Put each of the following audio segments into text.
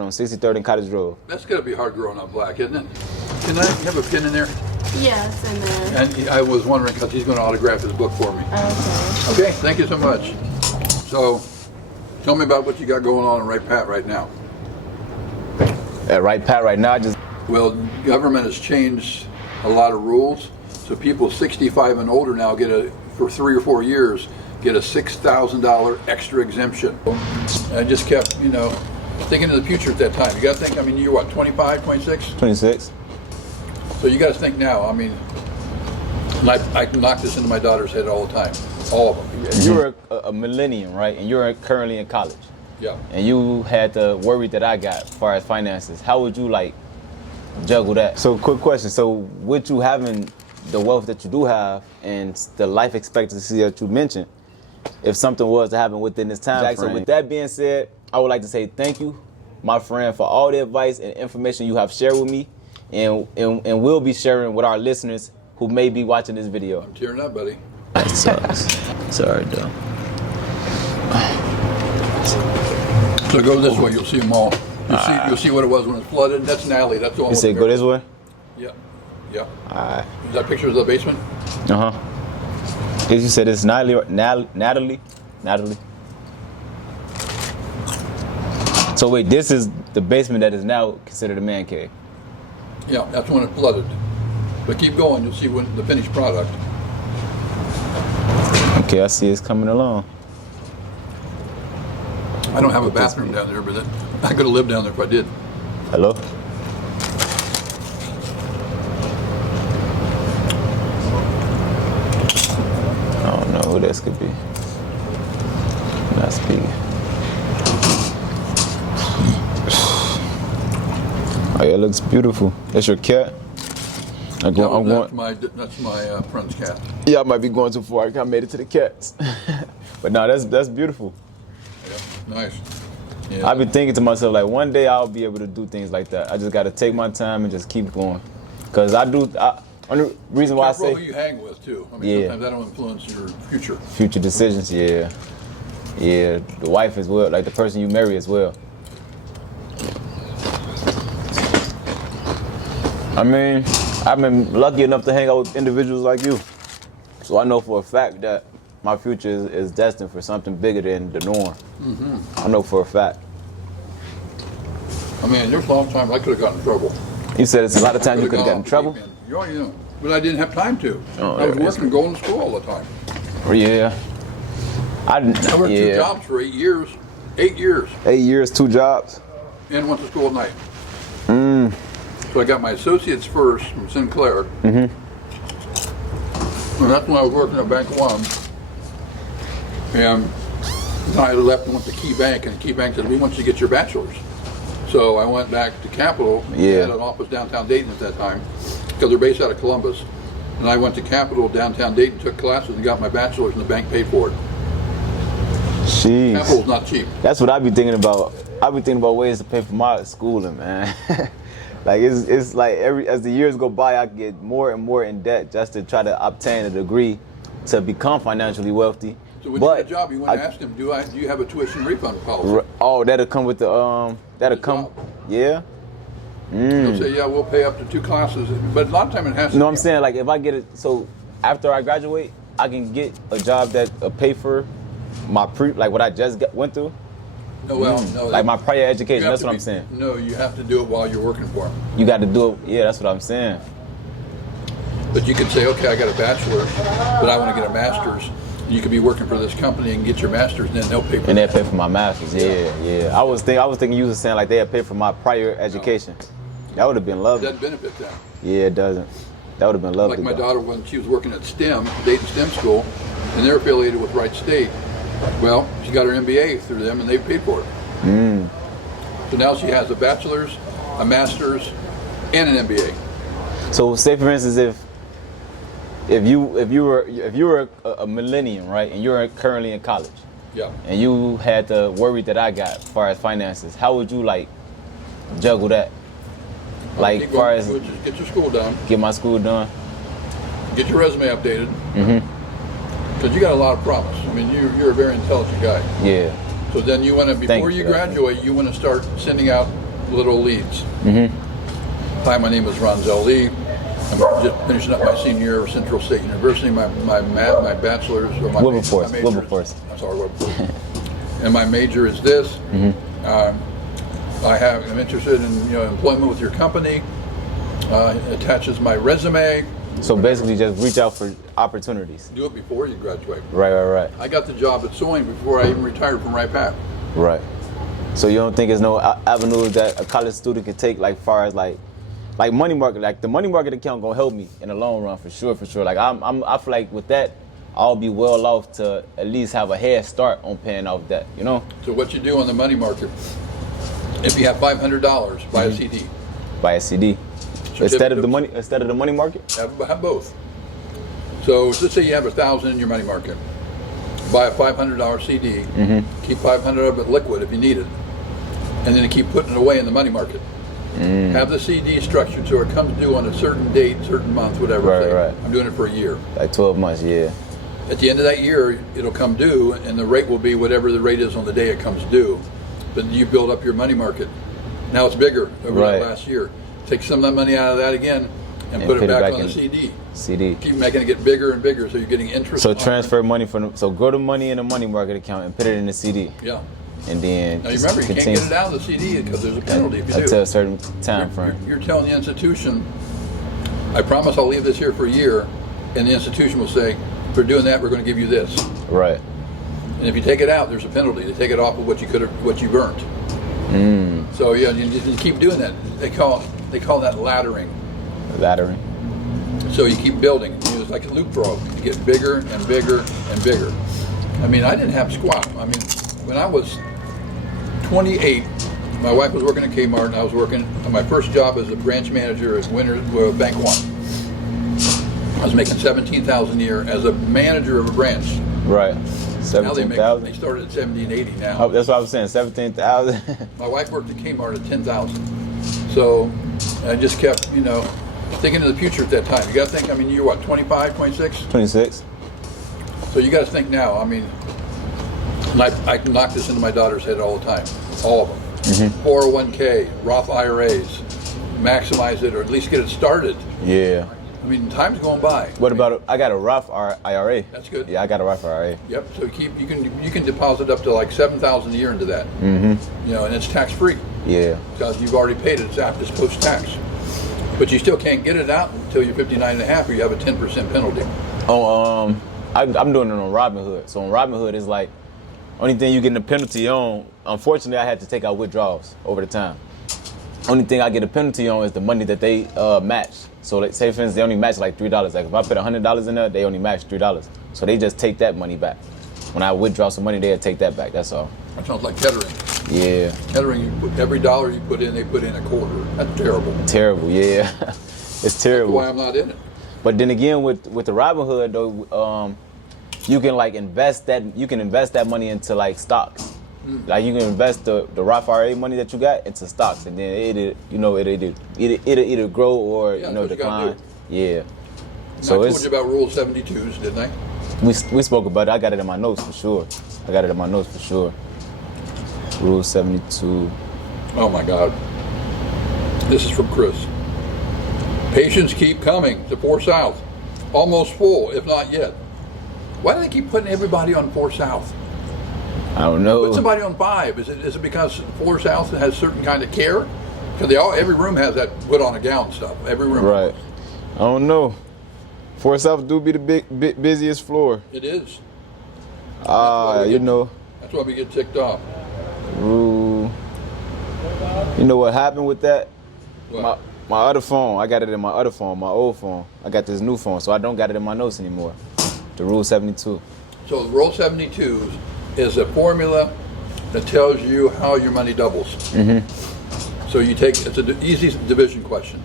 on 63rd and Cottage Road. That's got to be hard growing up black, isn't it? Can I have a pen in there? Yes, and then. And I was wondering because he's going to autograph his book for me. Okay. Okay, thank you so much. So, tell me about what you got going on in Right Pat right now. At Right Pat right now, Well, government has changed a lot of rules, so people 65 and older now for 3 or 4 years, get a $6,000 extra exemption. And I just kept, thinking of the future at that time. You got to think, you're what, 25, 26? 26. So you got to think now. And I knock this into my daughter's head all the time, all of them. You're a millennium, right? And you're currently in college. Yeah. And you had the worry that I got as far as finances. How would you juggle that? So quick question. So with you having the wealth that you do have and the life expectancy that you mentioned, if something was to happen within this time frame. So with that being said, I would like to say thank you, my friend, for all the advice and information you have shared with me and will be sharing with our listeners who may be watching this video. I'm tearing up, buddy. That sucks. Sorry, though. So go this way, you'll see them all. You'll see what it was when it's flooded. That's an alley. That's all. You said go this way? Yeah. Yeah. Alright. Is that pictures of the basement? You said it's Natalie? So wait, this is the basement that is now considered a man cave? Yeah, that's when it flooded. But keep going, you'll see when the finished product. Okay, I see it's coming along. I don't have a bathroom down there, but I could have lived down there if I did. Hello? I don't know who this could be. Not speaking. Oh yeah, it looks beautiful. That's your cat? That's my friend's cat. Yeah, I might be going too far. I made it to the cats. But no, that's beautiful. Yeah, nice. Yeah. I've been thinking to myself, one day I'll be able to do things like that. I just got to take my time and just keep going. Because only reason why I say... who you hang with, too. Yeah. Sometimes that'll influence your future. Future decisions, yeah. Yeah, the wife as well, the person you marry as well. I've been lucky enough to hang out with individuals like you. So I know for a fact that my future is destined for something bigger than the norm. Mm-hmm. I know for a fact. There's a long time I could have gotten in trouble. You said it's a lot of times you could have gotten in trouble? But I didn't have time to. I was working and going to school all the time. Yeah. I worked 2 jobs for 8 years. 8 years. 8 years, 2 jobs? And went to school at night. So I got my associates first from Sinclair. Mm-hmm. And that's when I was working at Bank One. And then I left and went to Key Bank, and Key Bank said, we want you to get your bachelor's. So I went back to Capitol. Yeah. They had an office downtown Dayton at that time, because they're based out of Columbus. And I went to Capitol downtown Dayton, took classes, and got my bachelor's, and the bank paid for it. Jeez. Capitol's not cheap. That's what I be thinking about. I be thinking about ways to pay for my schooling, man. It's like as the years go by, I get more and more in debt just to try to obtain a degree to become financially wealthy. So when you get a job, you want to ask them, do you have a tuition refund policy? Oh, that'll come with the job. Yeah. They'll say, yeah, we'll pay up to 2 classes, but a lot of time it has to. No, I'm saying if I get it, so after I graduate, I can get a job that pay for my what I just went through. No. My prior education. That's what I'm saying. No, you have to do it while you're working for them. You got to do it. Yeah, that's what I'm saying. But you could say, okay, I got a bachelor's, but I want to get a master's. You could be working for this company and get your master's, and then they'll pay for it. And they'll pay for my master's. Yeah. I was thinking you were saying they'll pay for my prior education. No. That would have been lovely. It doesn't benefit them. Yeah, it doesn't. That would have been lovely. Like my daughter, when she was working at STEM, Dayton STEM School, and they're affiliated with Wright State. Well, she got her MBA through them, and they paid for it. So now she has a bachelor's, a master's, and an MBA. So, say for instance, if you were a millennium, right, and you're currently in college, yeah, and you had the worry that I got as far as finances, how would you juggle that? As far as just get your school done, get my school done, get your resume updated. Because you got a lot of promise. You're a very intelligent guy. Yeah. So then you want to, before you graduate, you want to start sending out little leads. Hi, my name is Ronzel Lee. I'm just finishing up my senior year of Central State University. My bachelor's or my Wilberforce. I'm sorry, Wilberforce. And my major is this. I'm interested in employment with your company. Attaches my resume. So basically, just reach out for opportunities. Do it before you graduate. Right. I got the job at sewing before I even retired from Right-Pac. Right. So you don't think there's no avenues that a college student could take, like far as like money market, like the money market account gonna help me in the long run for sure. Like I feel like with that, I'll be well off to at least have a head start on paying off that, So what you do on the money market, if you have $500, buy a CD. Buy a CD. Instead of the money market? Have both. So let's say you have $1,000 in your money market. Buy a $500 CD. Keep $500 of it liquid if you need it, and then keep putting it away in the money market. Have the CD structured so it comes due on a certain date, certain month, whatever. Right. I'm doing it for a year. Like 12 months, yeah. At the end of that year, it'll come due, and the rate will be whatever the rate is on the day it comes due. But you build up your money market. Now it's bigger over the last year. Take some of that money out of that again and put it back on the CD. Keep making it get bigger and bigger, so you're getting interest. So transfer money so grow the money in a money market account and put it in the CD. Yeah. And then now you remember, you can't get it out of the CD because there's a penalty if you do. Until a certain time frame. You're telling the institution, I promise I'll leave this here for a year, and the institution will say, for doing that, we're going to give you this. Right. And if you take it out, there's a penalty. They take it off of what you've earned. So yeah, you keep doing that. They call that laddering. Laddering. So you keep building. It's like a loop frog. You get bigger and bigger and bigger. I mean, I didn't have squat. I mean, when I was 28, my wife was working at Kmart, and I was working on my first job as a branch manager at Bank One. I was making $17,000 a year as a manager of a branch. Right. 17,000. They started at $17,880 now. Oh, that's what I was saying. 17,000. My wife worked at Kmart at $10,000. So I just kept, thinking of the future at that time. You got to think. I mean, you're what, 25, 26? 26. So you got to think now. I mean, and I can knock this into my daughter's head all the time. All of them. 401k, Roth IRAs. Maximize it, or at least get it started. Yeah. I mean, time's going by. What about I got a Roth IRA. That's good. Yeah, I got a Roth IRA. Yep. So you can deposit up to like $7,000 a year into that. And it's tax free. Yeah. Because you've already paid it. It's post tax. But you still can't get it out until you're 59 and a half, or you have a 10% penalty. Oh, I'm doing it on Robinhood. So on Robinhood, it's like only thing you get a penalty on. Unfortunately, I had to take out withdrawals over the time. Only thing I get a penalty on is the money that they match. So like, say for instance, they only match like $3. Like if I put $100 in there, they only match $3. So they just take that money back. When I withdraw some money, they'll take that back. That's all. That sounds like Kettering. Yeah. Kettering, every dollar you put in, they put in a quarter. That's terrible. Terrible, yeah. It's terrible. That's why I'm not in it. But then again, with the Robinhood though, you can like invest that money into like stocks. Like you can invest the Roth IRA money that you got into stocks, and then it'll either grow or decline. Yeah. So I told you about Rule 72s, didn't I? We spoke about it. I got it in my notes for sure. Rule 72. Oh my God. This is from Chris. Patients keep coming to 4 South. Almost full, if not yet. Why do they keep putting everybody on 4 South? I don't know. Put somebody on 5. Is it because 4 South has certain kind of care? Because every room has that put on a gown stuff. Every room. Right. I don't know. 4 South do be the busiest floor. It is. That's why we get ticked off. Rule. You know what happened with that? What? My other phone, I got it in my other phone, my old phone. I got this new phone, so I don't got it in my notes anymore. The Rule 72. So Rule 72 is a formula that tells you how your money doubles. So it's an easy division question.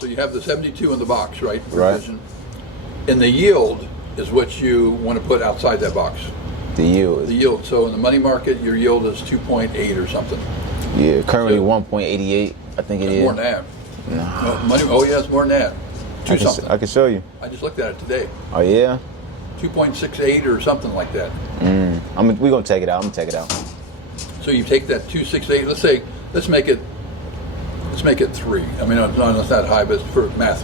So you have the 72 in the box, right? Right. Division. And the yield is what you want to put outside that box. The yield. The yield. So in the money market, your yield is 2.8 or something. Yeah, currently 1.88, I think it is. More than that. No. It's more than that. I can show you. I just looked at it today. Oh, yeah? 2.68 or something like that. We're going to check it out. I'm going to check it out. So you take that 268. Let's make it 3. I mean, it's not that high, but it's for math.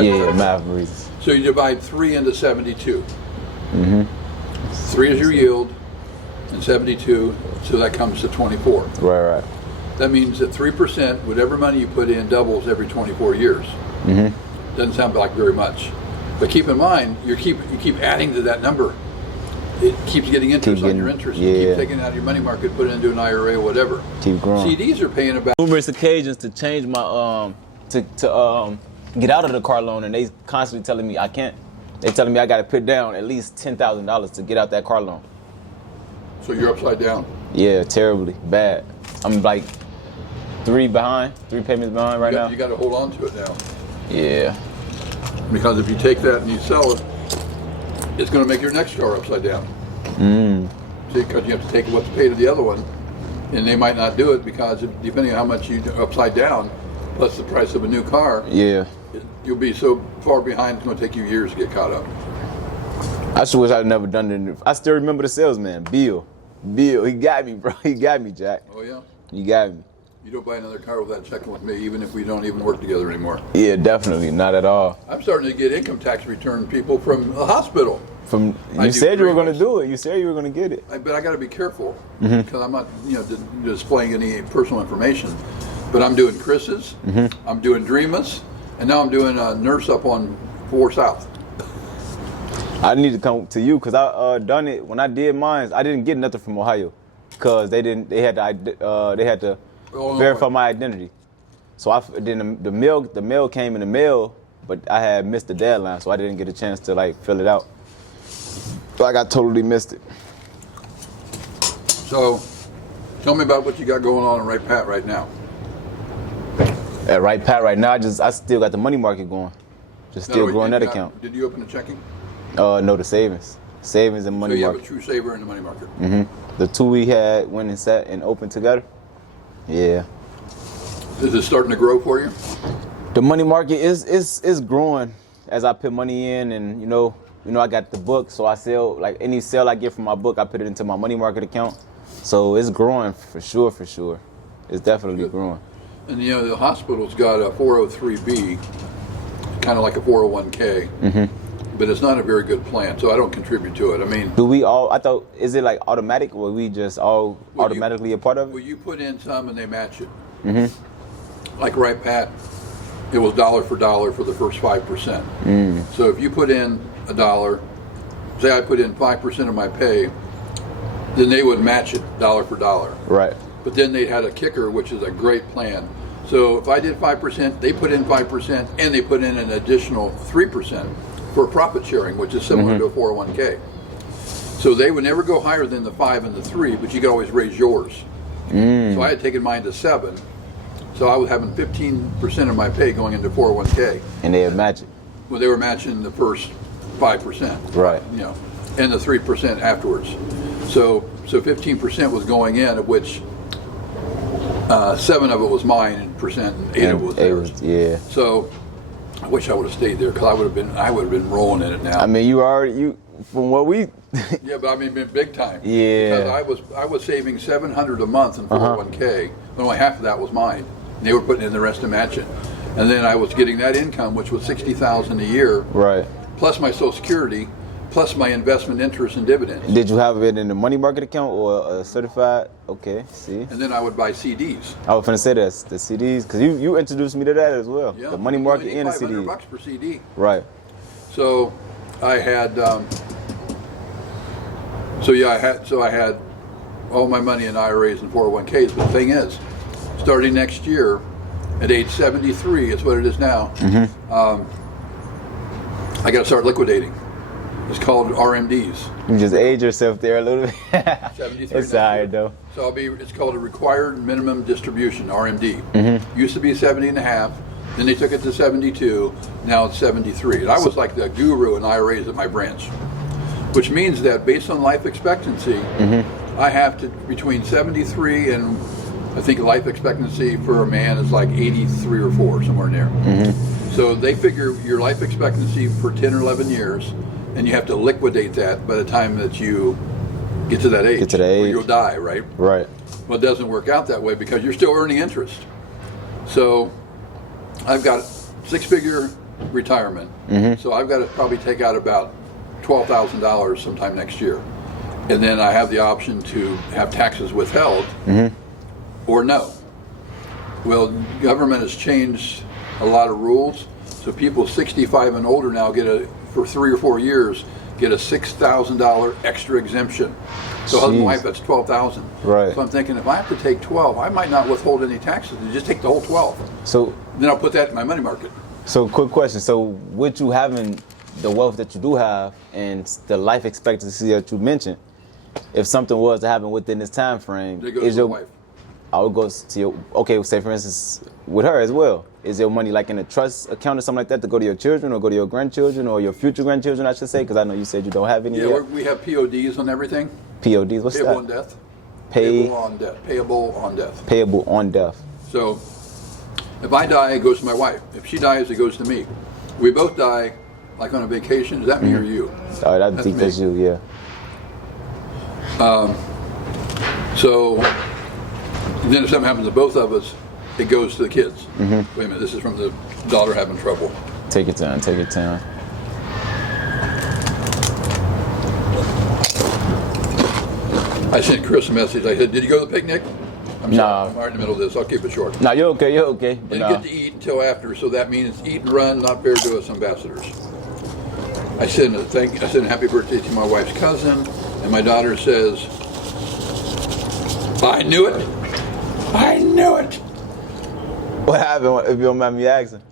Yeah, math reasons. So you divide 3 into 72. 3 is your yield, and 72, so that comes to 24. Right. That means that 3%, whatever money you put in, doubles every 24 years. Doesn't sound like very much, but keep in mind you keep adding to that number. It keeps getting interest on your interest. Yeah. You keep taking it out of your money market, put it into an IRA or whatever. Keep growing. CDs are paying about Numerous occasions to change my to get out of the car loan, and they constantly telling me I can't. They telling me I got to put down at least $10,000 to get out that car loan. So you're upside down. Yeah, terribly bad. I'm like 3 payments behind right now. You got to hold on to it now. Yeah. Because if you take that and you sell it, it's going to make your next car upside down. See, because you have to take what's paid to the other one, and they might not do it because depending on how much you upside down, plus the price of a new car, you'll be so far behind. It's going to take you years to get caught up. I just wish I'd never done it. I still remember the salesman, Bill. He got me, bro. He got me, Jack. Oh yeah. He got me. You don't buy another car without checking with me, even if we don't even work together anymore. Yeah, definitely, not at all. I'm starting to get income tax return people from the hospital. You said you were going to do it. You said you were going to get it. But I got to be careful because I'm not, displaying any personal information. But I'm doing Chris's, I'm doing Dreamus, and now I'm doing a nurse up on 4 South. I need to come to you because I done it when I did mine. I didn't get nothing from Ohio because they had to verify my identity. So then the mail came in the mail, but I had missed the deadline, so I didn't get a chance to fill it out. So I totally missed it. So, tell me about what you got going on in Right Pat right now. At Right Pat right now, I still got the money market going. Just still growing that account. Did you open a checking? No, the savings and money market. So you have a true saver in the money market. The 2 we had went and sat and opened together. Yeah. Is it starting to grow for you? The money market is growing as I put money in, and I got the book, so I sell any sale I get from my book, I put it into my money market account. So it's growing for sure. It's definitely growing. And the hospital's got a 403B, kind of like a 401k, but it's not a very good plan, so I don't contribute to it. I mean, do we all? I thought, is it automatic, or we just all automatically a part of it? Well, you put in some and they match it. Like Right Pat, it was dollar for dollar for the first 5%. So if you put in $1, say I put in 5% of my pay, then they would match it dollar for dollar. Right. But then they had a kicker, which is a great plan. So if I did 5%, they put in 5%, and they put in an additional 3% for profit sharing, which is similar to a 401k. So they would never go higher than the 5 and the 3, but you could always raise yours. So I had taken mine to 7. So I was having 15% of my pay going into 401k. And they would match it. Well, they were matching the first 5%. Right. And the 3% afterwards. So 15% was going in, of which 7 of it was mine and 8 of it was theirs. Yeah. So I wish I would have stayed there because I would have been rolling in it now. I mean, from what we. Yeah, but I mean, big time. Yeah. Because I was saving $700 a month in 401k, but only half of that was mine. And they were putting in the rest to match it. And then I was getting that income, which was $60,000 a year. Right. Plus my Social Security, plus my investment interest and dividends. Did you have it in the money market account or a certified? Okay, see. And then I would buy CDs. I was finna say that, the CDs, because you introduced me to that as well. Yeah. The money market and the $500 CDs. per CD. Right. So I had, I had all my money in IRAs and 401ks. But the thing is, starting next year, at age 73, it's what it is now. I got to start liquidating. It's called RMDs. You just age yourself there a little bit. 73. It's alright though. So it's called a required minimum distribution, RMD. Used to be 70 and a half, then they took it to 72, now it's 73. And I was like the guru in IRAs at my branch, which means that based on life expectancy, I have to, between 73 and I think life expectancy for a man is like 83 or 4, somewhere in there. So they figure your life expectancy for 10 or 11 years, and you have to liquidate that by the time that you get to that age. Or you'll die, right? Right. Well, it doesn't work out that way because you're still earning interest. So I've got 6-figure retirement. So I've got to probably take out about $12,000 sometime next year. And then I have the option to have taxes withheld or no. Well, government has changed a lot of rules. So people 65 and older now for 3 or 4 years, get a $6,000 extra exemption. So husband and wife, that's $12,000. Right. So I'm thinking, if I have to take 12, I might not withhold any taxes and just take the whole 12. So then I'll put that in my money market. So quick question. So with you having the wealth that you do have and the life expectancy that you mentioned, if something was to happen within this time frame, It goes to your wife. Oh, it goes to your, okay, say for instance, with her as well. Is your money like in a trust account or something like that to go to your children or go to your grandchildren or your future grandchildren, I should say? Because I know you said you don't have any Yeah, yet. we have PODs on everything. PODs, what's Payable that? on death. Payable on death. Payable on death. Payable on death. So if I die, it goes to my wife. If she dies, it goes to me. We both die, like on a vacation. Is that me or you? All right, I think that's you, yeah. So then if something happens to both of us, it goes to the kids. Wait a minute, this is from the daughter having trouble. Take your time, take your time. I sent Chris a message. I said, did you go to the picnic? I'm sorry, No. I'm right in the middle of this. I'll keep it short. No, you're okay, you're okay. But Didn't get to eat until after, so that means eat and run, not fair to us ambassadors. I sent a happy birthday to my wife's cousin, and my daughter says, I knew it. I knew it. What happened, if you don't mind me asking?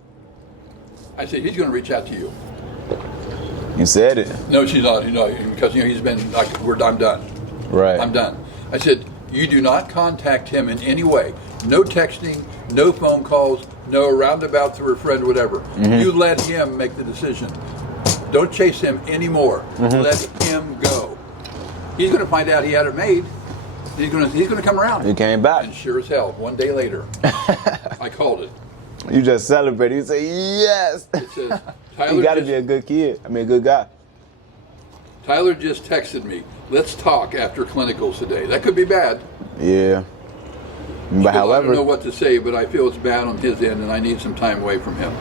I said, he's going to reach out to you. You said it. No, she's not. Because he's been like, I'm done. Right. I'm done. I said, you do not contact him in any way. No texting, no phone calls, no roundabout through a friend, whatever. You let him make the decision. Don't chase him anymore. Let him go. He's going to find out he had it made. He's going to come around. You came back. And sure as hell, one day later, I called it. You just celebrated. You say, yes. It says, Tyler You got to be a good kid. I mean, a good guy. Tyler just texted me. Let's talk after clinicals today. That could be bad. Yeah. But I however, don't know what to say, but I feel it's bad on his end, and I need some time away from him.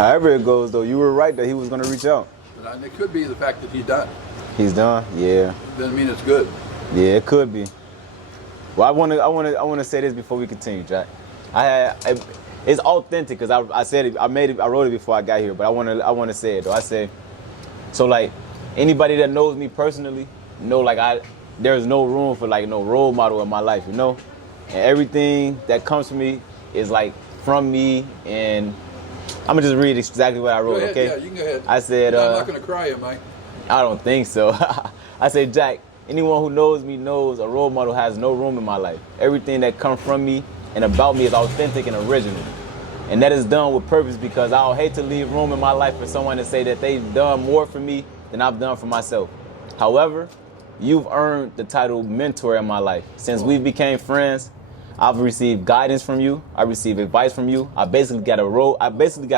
however it goes, though, you were right that he was going to reach out. But it could be the fact that he's done. He's done. Yeah. Doesn't mean it's good. Yeah, it could be. Well, I want to say this before we continue, Jack. It's authentic because I said it. I wrote it before I got here, but I want to say it though. I say, so like anybody that knows me personally, know like there's no room for like no role model in my life, you know, and everything that comes to me is like from me, and I'm gonna just read exactly what I wrote. Go ahead, okay? yeah, you can go ahead. I said, I'm not gonna cry, am I? I don't think so. I said, Jack, anyone who knows me knows a role model has no room in my life. Everything that comes from me and about me is authentic and original. And that is done with purpose because I would hate to leave room in my life for someone to say that they've done more for me than I've done for myself. However, you've earned the title mentor in my life. Since we became friends, I've received guidance from you. I received advice from you. I basically got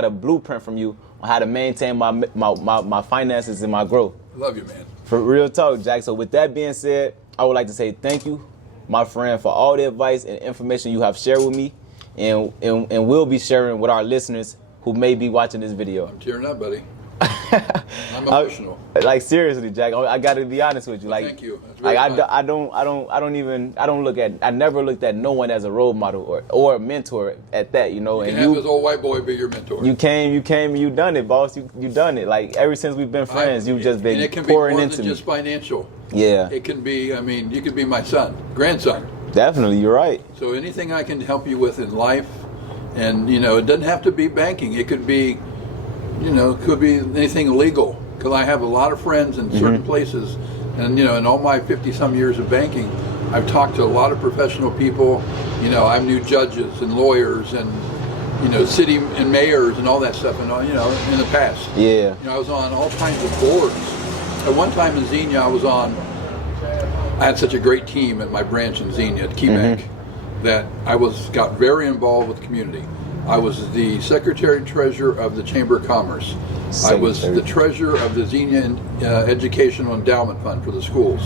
a blueprint from you on how to maintain my finances and my growth. Love you, man. For real talk, Jack. So with that being said, I would like to say thank you, my friend, for all the advice and information you have shared with me and will be sharing with our listeners who may be watching this video. I'm tearing up, buddy. I'm emotional. Like seriously, Jack, I got to be honest with you. Like, thank you. Like I never looked at no one as a role model or a mentor at that, you know. You and can have this old white boy be your mentor. You came, and you done it, boss. You done it. Like ever since we've been friends, you've just been and it can pouring be more into than me. just financial. Yeah. It can be. I mean, you could be my grandson. Definitely, you're right. So anything I can help you with in life, and it doesn't have to be banking. It could be, it could be anything legal. Because I have a lot of friends in certain places, and in all my 50-some years of banking, I've talked to a lot of professional people. I've knew judges and lawyers and city and mayors and all that stuff, and in the past. Yeah. I was on all kinds of boards. At one time in Xenia, I had such a great team at my branch in Xenia at KeyBank that I got very involved with the community. I was the secretary-treasurer of the Chamber of Commerce. I was the treasurer of the Xenia Educational Endowment Fund for the schools.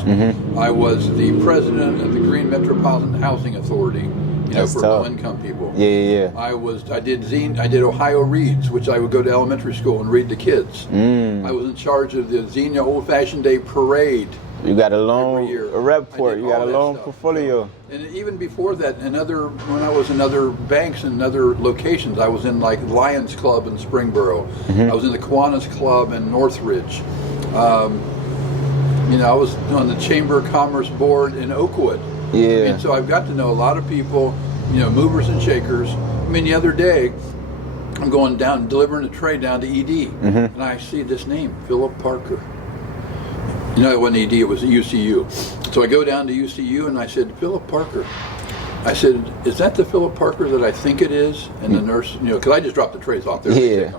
I was the president of the Green Metropolitan Housing Authority, for low-income people. Yeah. I did Ohio Reads, which I would go to elementary school and read to kids. I was in charge of the Xenia Old Fashioned Day Parade. You got a long report. You got a long portfolio. And even before that, when I was in other banks and other locations, I was in like Lions Club in Springboro. I was in the Kiwanis Club in Northridge. I was on the Chamber of Commerce board in Oakwood. Yeah. And so I've got to know a lot of people, movers and shakers. The other day, I'm going down, delivering a tray down to ED, and I see this name, Philip Parker. It wasn't ED, it was UCU. So I go down to UCU and I said, Philip Parker. I said, is that the Philip Parker that I think it is? And the nurse, because I just dropped the trays off there. Yeah.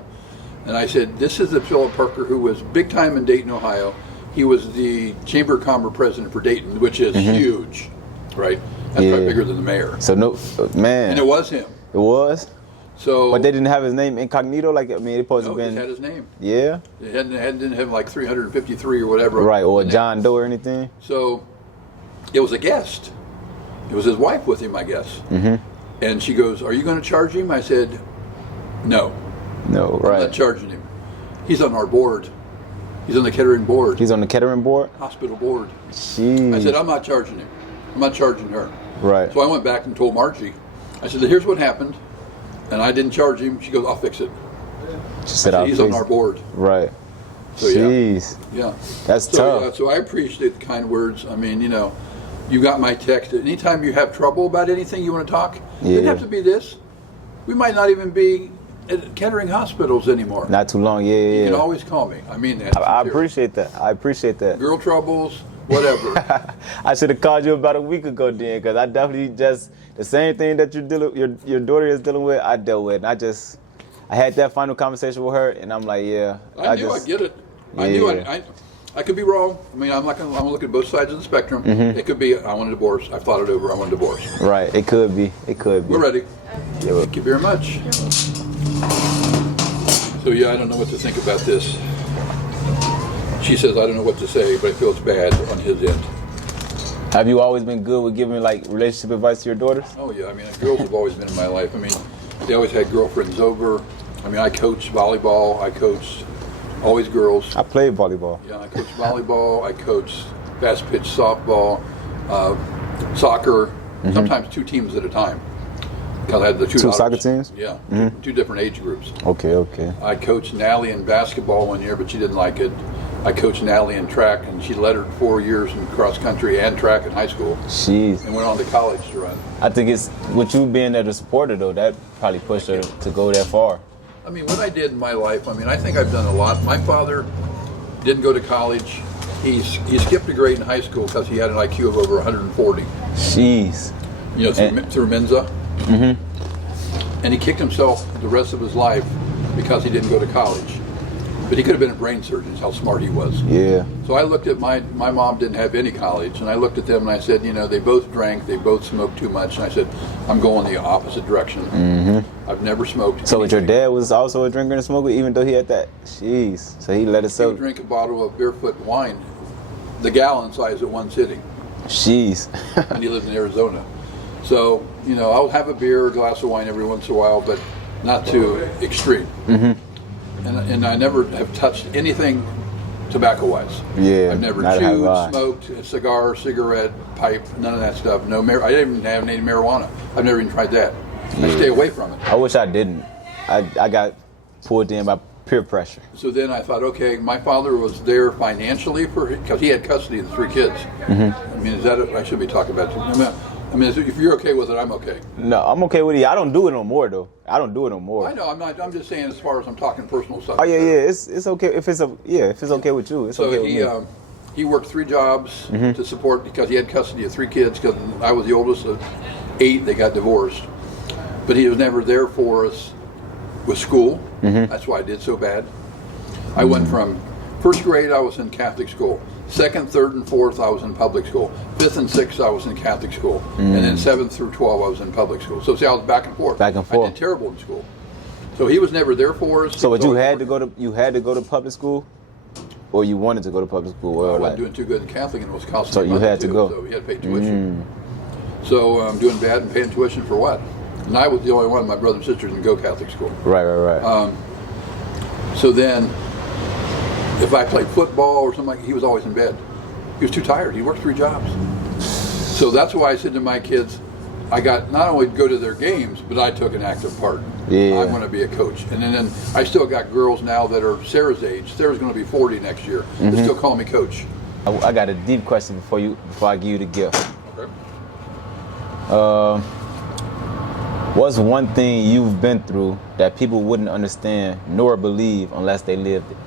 And I said, this is the Philip Parker who was big time in Dayton, Ohio. He was the Chamber of Commerce president for Dayton, which is huge, right? That's probably bigger than the mayor. So man. And it was him. It was? So, but they didn't have his name incognito, it supposed to have been. It had his name. Yeah. It didn't have like 353 or whatever. Right, or John Doe or anything. So it was a guest. It was his wife with him, I guess. And she goes, "Are you going to charge him?" I said, "No. No, right. I'm not charging him. He's on our board. He's on the Kettering board. He's on the Kettering board? Hospital board." Jeez. I said, "I'm not charging him. I'm not charging her." Right. So I went back and told Margie. I said, "Here's what happened." And I didn't charge him. She goes, "I'll fix it." She said, "He's on our board." Right. So, jeez. Yeah. That's tough. Yeah, so I appreciate the kind words. You got my text. Anytime you have trouble about anything you want to talk, it doesn't have to be this. We might not even be at Kettering hospitals anymore. Not too long, You can always call me. I mean that. I appreciate that. I appreciate that. Girl troubles, whatever. I should have called you about a week ago then, because I definitely the same thing that your daughter is dealing with, I dealt with. And I had that final conversation with her, and I'm like, yeah. I get it. Yeah. I knew I could be wrong. I'm gonna look at both sides of the spectrum. It could be I want a divorce. I've thought it over. I want a divorce. Right. It could be. We're ready. Yeah. Thank you very much. So I don't know what to think about this. She says I don't know what to say, but I feel it's bad on his end. Have you always been good with giving relationship advice to your daughters? Oh yeah, girls have always been in my life. They always had girlfriends over. I coached volleyball. I coached always girls. I played volleyball. Yeah, I coached volleyball. I coached fast pitch softball, soccer. Sometimes 2 teams at a time. Because I had the 2 daughters. Soccer teams? Yeah, 2 different age groups. Okay. I coached Natalie in basketball one year, but she didn't like it. I coached Natalie in track, and she lettered 4 years in cross country and track in high school. Jeez. And went on to college to run. I think it's with you being there to support her, though, that probably pushed her to go that far. What I did in my life, I think I've done a lot. My father didn't go to college. He skipped a grade in high school because he had an IQ of over 140. Jeez. Through Mensa. And he kicked himself the rest of his life because he didn't go to college. But he could have been a brain surgeon, how smart he was. Yeah. So I looked at my mom didn't have any college, and I looked at them and I said, they both drank, they both smoked too much, and I said, I'm going the opposite direction. I've never smoked. So your dad was also a drinker and a smoker, even though he had that? Jeez. So he let it He would drink a bottle of Barefoot wine, the gallon size at one sitting. Jeez. And he lived in Arizona. So, I'll have a beer or a glass of wine every once in a while, but not too extreme. And I never have touched anything tobacco-wise. Yeah. I've never chewed, smoked, a cigar, cigarette, pipe, none of that stuff. I didn't even have any marijuana. I've never even tried that. I stay away from it. I wish I didn't. I got pulled in by peer pressure. So then I thought, okay, my father was there financially because he had custody of the 3 kids. Is that I should be talking about? If you're okay with it, I'm okay. No, I'm okay with it. I don't do it no more, though. I don't do it no more. I know. I'm not. I'm just saying, as far as I'm talking personal stuff. Oh yeah. It's okay if it's okay with you. It's okay with me. He worked 3 jobs to support because he had custody of 3 kids. Because I was the oldest of 8. They got divorced, but he was never there for us with school. That's why I did so bad. I went from First grade, I was in Catholic school. Second, third, and fourth, I was in public school. Fifth and sixth, I was in Catholic school. And then 7th through 12, I was in public school. So see, I was back and forth. Back and forth. I did terrible in school. So he was never there for us. So you had to go to public school, or you wanted to go to public school? Or I wasn't doing too good in Catholic, and it was costing so me you money had to too, go. So he had to pay tuition. So I'm doing bad and paying tuition for what? And I was the only one of my brothers and sisters didn't go Catholic school. Right. So then, if I played football or something like that, he was always in bed. He was too tired. He worked 3 jobs. So that's why I said to my kids, I got not only to go to their games, but I took an active part. Yeah. I want to be a coach. And then I still got girls now that are Sarah's age. Sarah's going to be 40 next year. They still call me coach. I got a deep question before I give you the gift. Okay. What's one thing you've been through that people wouldn't understand nor believe unless they lived it?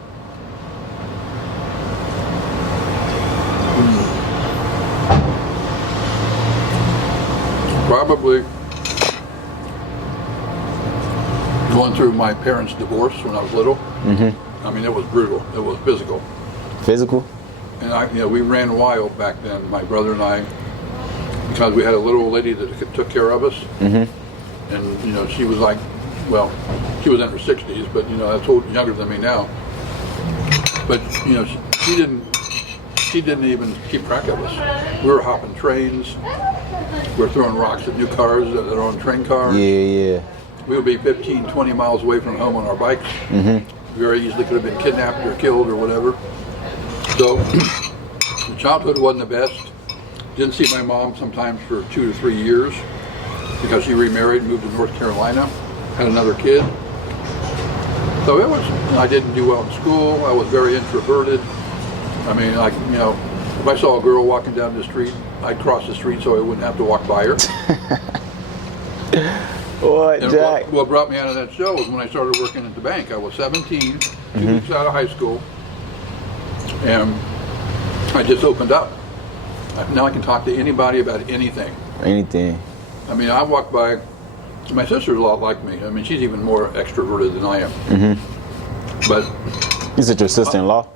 Probably going through my parents' divorce when I was little. I mean, it was brutal. It was physical. Physical? And we ran wild back then, my brother and I, because we had a little old lady that took care of us. And she was like, well, she was in her 60s, but that's younger than me now. But she didn't even keep track of us. We were hopping trains. We were throwing rocks at new cars that are on train cars. Yeah. We would be 15, 20 miles away from home on our bikes. Very easily could have been kidnapped or killed or whatever. So the childhood wasn't the best. Didn't see my mom sometimes for 2 to 3 years because she remarried, moved to North Carolina, had another kid. So I didn't do well in school. I was very introverted. I mean, if I saw a girl walking down the street, I'd cross the street so I wouldn't have to walk by her. What, Jack? What brought me out of that show was when I started working at the bank. I was 17, 2 weeks out of high school, and I just opened up. Now I can talk to anybody about anything. Anything. I mean, I walk by, my sister's a lot like me. I mean, she's even more extroverted than I am. But You said your sister-in-law?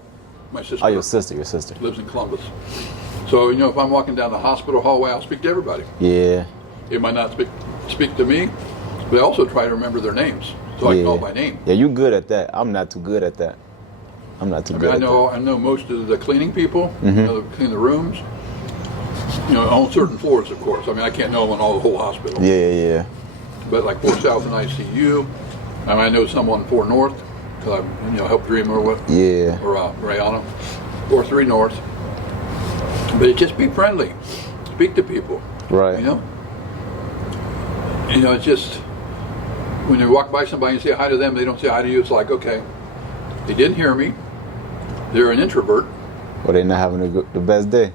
My sister. Oh, your sister. Lives in Columbus. So, if I'm walking down the hospital hallway, I'll speak to everybody. Yeah. They might not speak to me, but I also try to remember their names, so I call by name. Yeah, you're good at that. I'm not too good at that. I know most of the cleaning people, clean the rooms. On certain floors, of course. I mean, I can't know on the whole hospital. Yeah. But like 4 South and ICU, I know someone 4 North, because I helped Dreamer with. Yeah. Or Rayana, or 3 North. But just be friendly, speak to people. Right. It's just when you walk by somebody and say hi to them, they don't say hi to you. It's like, okay, they didn't hear me. They're an introvert. Or they're not having the best day.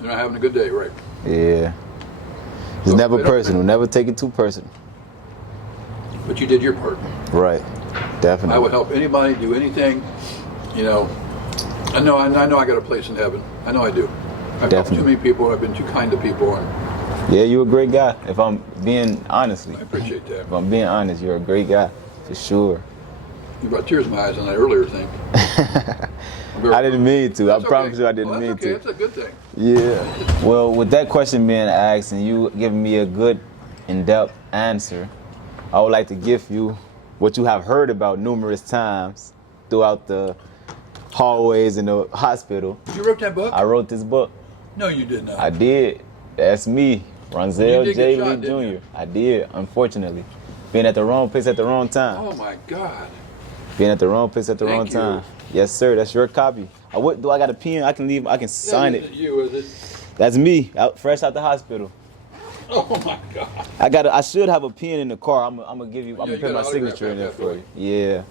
They're not having a good day, right? Yeah. It's never personal. Never take it too personal. But you did your part. Right. Definitely. I would help anybody do anything. I know I got a place in heaven. I know I do. I've helped too many people. I've been too kind to people. Yeah, you're a great guy. If I'm being honestly. I appreciate that. If I'm being honest, you're a great guy, for sure. You brought tears in my eyes on that earlier thing. I didn't mean to. I promise you I didn't mean to. That's a good thing. Yeah. Well, with that question being asked and you giving me a good, in-depth answer, I would like to give you what you have heard about numerous times throughout the hallways in the hospital. You wrote that book? I wrote this book. No, you did not. I did. That's me, Ronzel J. Lee shot, Jr. I did, unfortunately. Being at the wrong place at the wrong time. Oh my God. Being at the wrong place at the wrong you. time. Yes, sir. That's your copy. Do I got a pen? I can leave. I can sign it. Is it? That's me, fresh out the hospital. Oh my God. I should have a pen in the car. I'm gonna give you. I'm gonna put my signature in there for you. Yeah.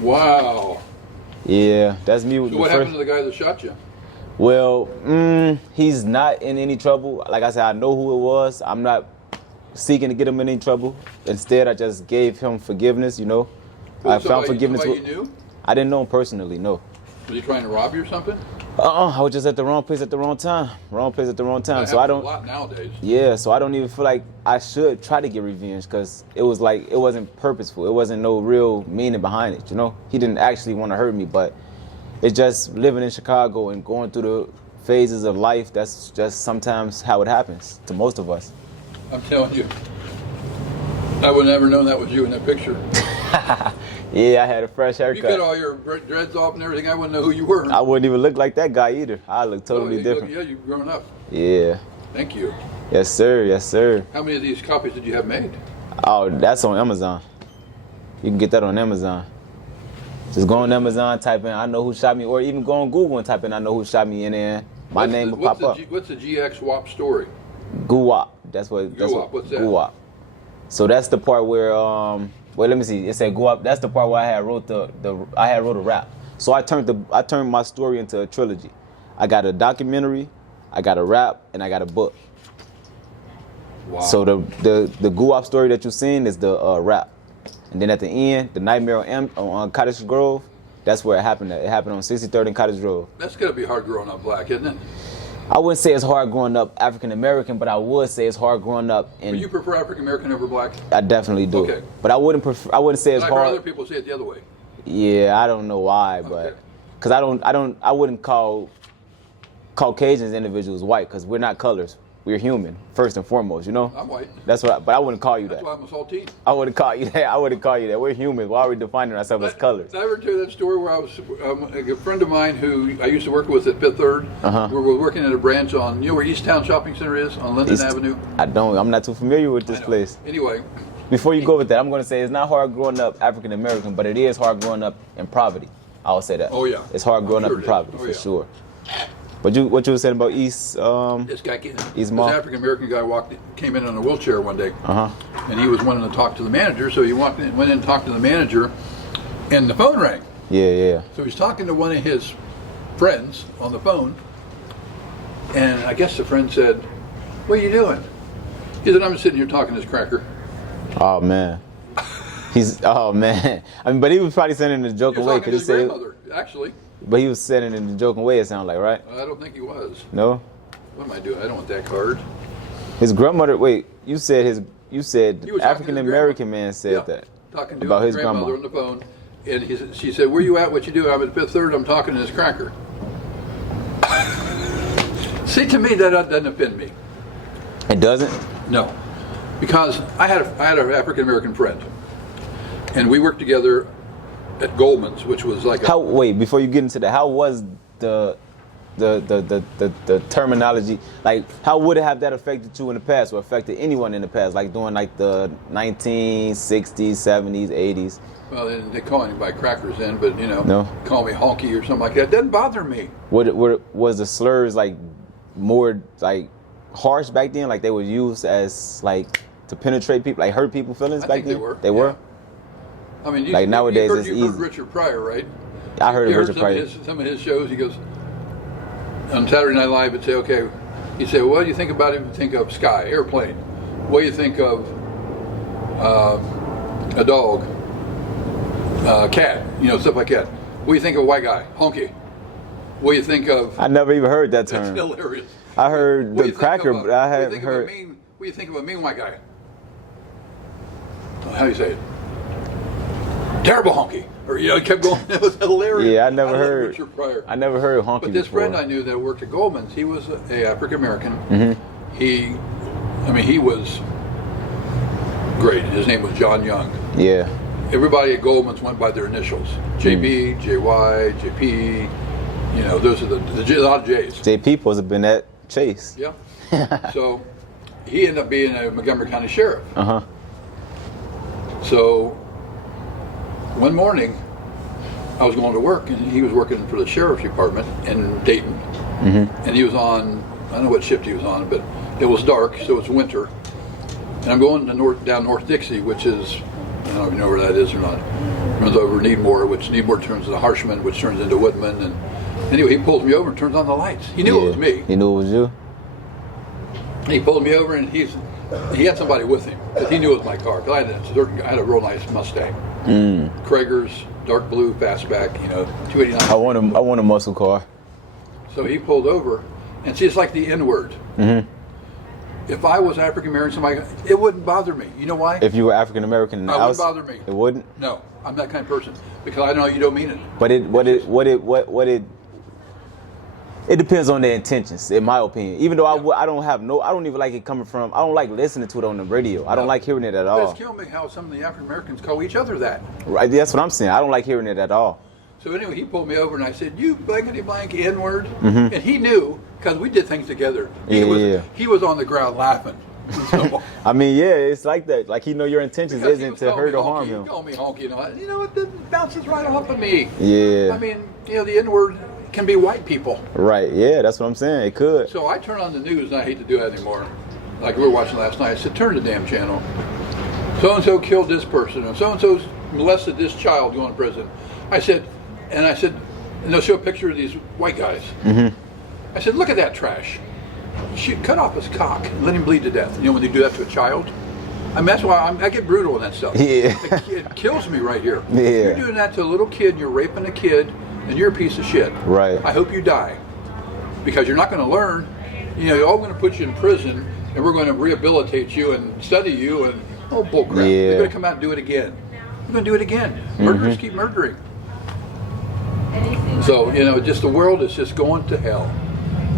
Wow. Yeah, that's me. So what happened to the guy that shot you? Well, he's not in any trouble. Like I said, I know who it was. I'm not seeking to get him in any trouble. Instead, I just gave him forgiveness. I found forgiveness. Somebody you knew? I didn't know him personally. No. Was he trying to rob you or something? I was just at the wrong place at the wrong time. Wrong place at the wrong time. So I don't. A lot nowadays. Yeah, so I don't even feel like I should try to get revenge because it wasn't purposeful. It wasn't no real meaning behind it. He didn't actually want to hurt me, but it's just living in Chicago and going through the phases of life. That's just sometimes how it happens to most of us. I'm telling you, I would never known that was you in that picture. Yeah, I had a fresh haircut. You got all your dreads off and everything. I wouldn't know who you were. I wouldn't even look like that guy either. I look totally different. Yeah, you've grown up. Yeah. Thank you. Yes, sir. Yes, sir. How many of these copies did you have made? Oh, that's on Amazon. You can get that on Amazon. Just go on Amazon, type in "I know who shot me," or even go on Google and type in "I know who shot me," and then my name will pop up. What's the GX WAP story? Guwap. That's what. What's that? Guwap. So that's the part where well, let me see. It said Guwap. That's the part where I had wrote I wrote a rap. So I turned my story into a trilogy. I got a documentary, I got a rap, and I got a book. Wow. So the Guwap story that you're seeing is the rap. And then at the end, the Nightmare on Cottage Grove, that's where it happened. It happened on 63rd and Cottage Grove. That's got to be hard growing up black, isn't it? I wouldn't say it's hard growing up African American, but I would say it's hard growing up in. But you prefer African American over black? I definitely do. Okay. But I wouldn't say it's I've hard. heard other people say it the other way. Yeah, I don't know why, but Okay. because I wouldn't call Caucasians individuals white because we're not colors. We're human first and foremost. You know. I'm white. That's what. But I wouldn't call you That's that. why I'm a saltine. I wouldn't call you that. I wouldn't call you that. We're humans. Why are we defining ourselves as colors? Did I ever tell you that story where I was a friend of mine who I used to work with at Fifth Third? Uh-huh. We were working at a branch on, you know where Easttown Shopping Center is on Linden Avenue? I'm not too familiar with this I know. place. Anyway, Before you go with that, I'm going to say it's not hard growing up African American, but it is hard growing up in poverty. I'll say that. Oh, yeah. It's hard growing I'm up sure in it is. poverty Oh, for yeah. sure. But what you were saying about East? this guy came, He's this mom. African American guy came in on a wheelchair one day, Uh huh. and he was wanting to talk to the manager, so he went in and talked to the manager, and the phone rang. Yeah. So he's talking to one of his friends on the phone, and I guess the friend said, "What are you doing?" He said, "I'm just sitting here talking to this cracker." Oh man. Oh man. I mean, but he was probably saying it in a joking He was way. talking to his grandmother, actually. But he was saying it in a joking way. It sounded like, right? I don't think he was. No. What am I doing? I don't want that card. His grandmother. Wait. You said He was talking to his African American man said Yeah, that talking to about his grandmother on grandma. the phone, and she said, "Where you at? What you do?" "I'm at Fifth Third. I'm talking to this cracker." See, to me, that doesn't offend me. It doesn't. No, because I had an African American friend, and we worked together at Goldman's, which was like a, Wait, before you get into that, how was the terminology, like how would it have that affected you in the past or affected anyone in the past, like during like the 1960s, 70s, 80s? well, they call anybody crackers then, but you know, No. call me honky or something like that. It doesn't bother me. Was the slurs like more like harsh back then, like they were used as like to penetrate people, like hurt people's feelings I back think then? they were. They were? I mean, Like nowadays it's you've heard easy. Richard Pryor, right? I heard of You Richard Pryor. Some of his shows. He goes on Saturday Night Live and say, "Okay," he said, "What do you think about him? Think of sky, airplane. What do you think of a dog, cat? You know, stuff like that. What do you think of a white guy, honky? What do you think of?" I never even heard that That's term. hilarious. I heard What do the you think cracker, of a- but I what do you haven't think of a heard. What do you think of a mean white guy? How do you say it? Terrible honky. Or you know, he kept going. It was hilarious. Yeah, I never love heard. Richard Pryor. I never heard honky But this before. friend I knew that worked at Goldman's, he was a African American. Mm-hmm. He was great. His name was John Young. Yeah. Everybody at Goldman's went by their initials: JB, JY, JP. You know, those are a lot of J's. JP supposed to have been at Chase. Yeah. So he ended up being a Montgomery County sheriff. Uh huh. So one morning, I was going to work, and he was working for the sheriff's department in Dayton. Mm-hmm. And he was on, I don't know what shift he was on, but it was dark, so it's winter. And I'm going to down North Dixie, which is, I don't know if you know where that is or not. Runs over Needmore, which Needmore turns into Harshman, which turns into Woodman. And anyway, he pulls me over and turns on the lights. He knew it was me. He knew it was you? And he pulled me over, and he had somebody with him, because he knew it was my car. 'Cause I had a real nice Mustang. Krager's, dark blue, fastback, 289. I want a muscle car. So he pulled over, and see, it's like the N-word. Mm-hmm. if I was African American, somebody, it wouldn't bother me. You know why? If you were African American, it wouldn't bother me. It wouldn't. No, I'm that kind of person because I know you don't mean it. But it depends on their intentions, in my opinion. Even though I don't even like it coming from. I don't like listening to it on the radio. I don't like hearing it at all. It's killing me how some of the African Americans call each other that. Right, that's what I'm saying. I don't like hearing it at all. So anyway, he pulled me over and I said, "You blankety blank N-word," and he knew because we did things together. He was on the ground laughing. So, I mean, yeah, it's like that. Like he know your intentions isn't to hurt or harm him. He called me honky, you know what? It bounces right off of me. Yeah. I mean, the N-word can be white people. Right. Yeah, that's what I'm saying. It could. So I turn on the news, and I hate to do that anymore. Like we were watching last night, I said, "Turn the damn channel. So and so killed this person, and so and so molested this child going to prison." I said, and they'll show a picture of these white guys. I said, "Look at that trash. Cut off his cock and let him bleed to death." You know when they do that to a child? I mean, that's why I get brutal in that stuff. Yeah. It kills me right here. Yeah. You're doing that to a little kid, and you're raping a kid, and you're a piece of shit. Right. I hope you die. Because you're not going to learn. You're all going to put you in prison, and we're going to rehabilitate you and study you, and bullcrap. Yeah. They're going to come out and do it again. They're going to do it again. Murderers keep murdering. So, just the world is just going to hell.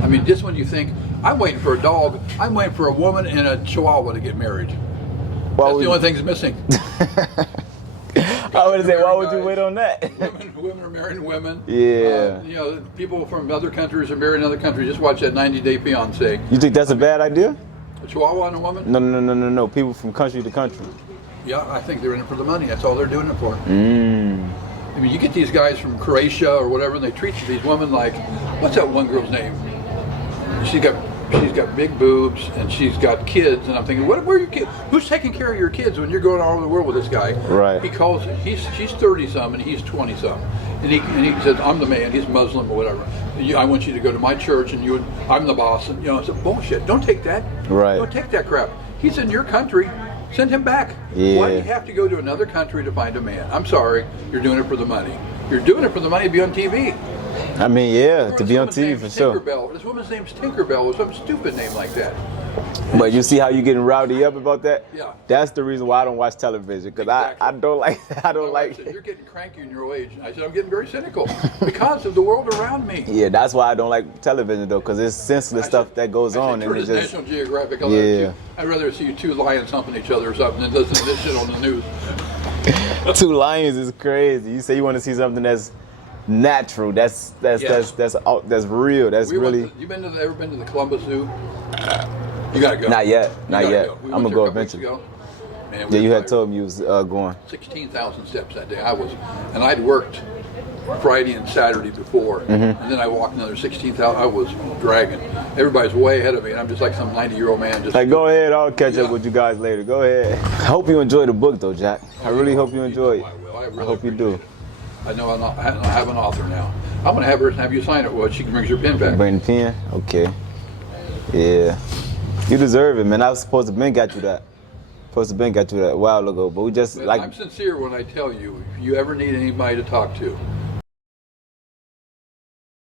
I mean, just when you think, I'm waiting for a dog, I'm waiting for a woman and a chihuahua to get married. That's the only thing that's missing. I would say, why would you wait on that? Women are marrying women. Yeah. People from other countries are marrying other countries. Just watch that 90-Day Fiancé. You think that's a bad idea? A chihuahua and a woman? No. People from country to country. Yeah, I think they're in it for the money. That's all they're doing it for. I mean, you get these guys from Croatia or whatever, and they treat these women like, what's that one girl's name? She's got big boobs and she's got kids, and I'm thinking, where are your kids? Who's taking care of your kids when you're going all over the world with this guy? Right. She's 30-some and he's 20-some, and he says, I'm the man. He's Muslim or whatever. I want you to go to my church, and I'm the boss. And it's bullshit. Don't take that. Right. Don't take that crap. He's in your country. Send him back. Yeah. Why do you have to go to another country to find a man? I'm sorry. You're doing it for the money. You're doing it for the money to be on TV. I mean, yeah, to be on TV for sure. Tinkerbell. This woman's name's Tinkerbell or some stupid name like that. But you see how you getting rowdy up about that? Yeah. That's the reason why I don't watch television, because I don't like that. I don't like it. You're getting cranky in your old age. I said, I'm getting very cynical because of the world around me. Yeah, that's why I don't like television, though, because it's senseless stuff that goes on. And it's just National Geographic. I'd rather see two lions humping each other or something than listen to this shit on the news. Two lions is crazy. You say you want to see something that's natural. That's real. That's really. Ever been to the Columbus Zoo? You gotta go. Not yet. We I'm gonna go eventually. Man, you had told me you was going. 16,000 steps that day. And I'd worked Friday and Saturday before, and then I walked another 16,000. I was dragging. Everybody's way ahead of me, and I'm just like some 90-year-old man. Just go ahead. I'll catch up with you guys later. Go ahead. I hope you enjoy the book, though, Jack. I really hope you enjoy it. I will. I hope you do. I know I have an author now. I'm going to have you sign it. Well, she can bring your pen back. Bring the pen? Okay. Yeah. You deserve it, man. I was supposed to have got you that. A while ago, but we just I'm sincere when I tell you, if you ever need anybody to talk to,